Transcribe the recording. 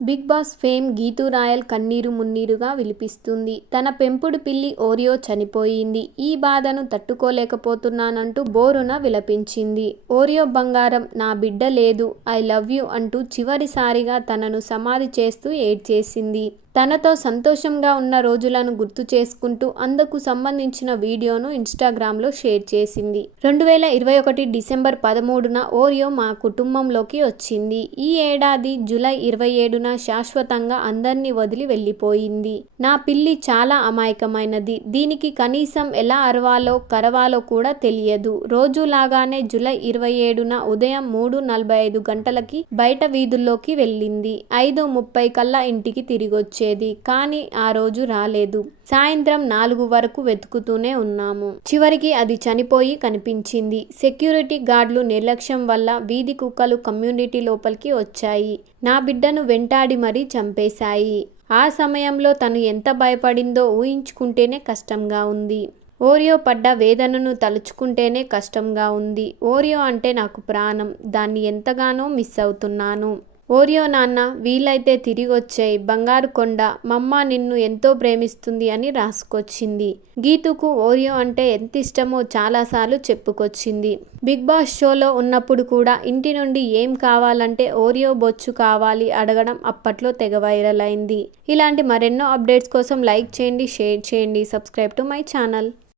Bigg Boss fame Geethu Royal కన్నీరు మున్నీరుగా విలిపిస్తుంది. తన పెంపుడు పిల్లి ఓరియో చనిపోయింది. ఈ బాధను తట్టుకోలేకపోతున్నానంటూ బోరున విలపించింది. ఓరియో బంగారం నా బిడ్డ లేదు ఐ లవ్ యూ అంటూ చివరిసారిగా తనను సమాధి చేస్తూ ఏడ్చేసింది. తనతో సంతోషంగా ఉన్న రోజులను గుర్తు చేసుకుంటూ అందుకు సంబంధించిన వీడియోను ఇన్స్టాగ్రామ్లో షేర్ చేసింది. రెండు వేల ఇరవై ఒకటి డిసెంబర్ పదమూడున ఓరియో మా కుటుంబంలోకి వచ్చింది. ఈ ఏడాది జూలై ఇరవై ఏడున శాశ్వతంగా అందరినీ వదిలి వెళ్ళిపోయింది. నా పిల్లి చాలా అమాయకమైనది. దీనికి కనీసం ఎలా అరవాలో కరవాలో కూడా తెలియదు. రోజులాగానే జూలై ఇరవై ఏడున ఉదయం మూడు నలభై ఐదు గంటలకి బయట వీధుల్లోకి వెళ్ళింది. ఐదు ముప్పై కల్లా ఇంటికి తిరిగొచ్చింది. వచ్చేది కానీ ఆ రోజు రాలేదు. సాయంత్రం నాలుగు వరకు వెతుకుతూనే ఉన్నాము. చివరికి అది చనిపోయి కనిపించింది. సెక్యూరిటీ గార్డులు నిర్లక్ష్యం వల్ల వీధి కుక్కలు కమ్యూనిటీ లోపలికి వచ్చాయి. నా బిడ్డను వెంటాడి మరీ చంపేశాయి. ఆ సమయంలో తను ఎంత భయపడిందో ఊహించుకుంటేనే కష్టంగా ఉంది. ఓరియో పడ్డ వేదనను తలుచుకుంటేనే కష్టంగా ఉంది. ఓరియో అంటే నాకు ప్రాణం. దాన్ని ఎంతగానో మిస్ అవుతున్నాను. ఓరియో నాన్న వీలైతే తిరిగి వచ్చాయి బంగారు కొండ మమ్మ నిన్ను ఎంతో ప్రేమిస్తుంది అని రాసుకొచ్చింది. గీతుకు ఓరియో అంటే ఎంత ఇష్టమో చాలాసార్లు చెప్పుకొచ్చింది. బిగ్ బాస్ షోలో ఉన్నప్పుడు కూడా ఇంటి నుండి ఏం కావాలంటే ఓరియో బొచ్చు కావాలి అడగడం అప్పట్లో తెగ వైరల్ అయింది. ఇలాంటి మరెన్నో అప్డేట్స్ కోసం లైక్ చేయండి షేర్ చేయండి సబ్స్క్రైబ్ టు మై ఛానల్.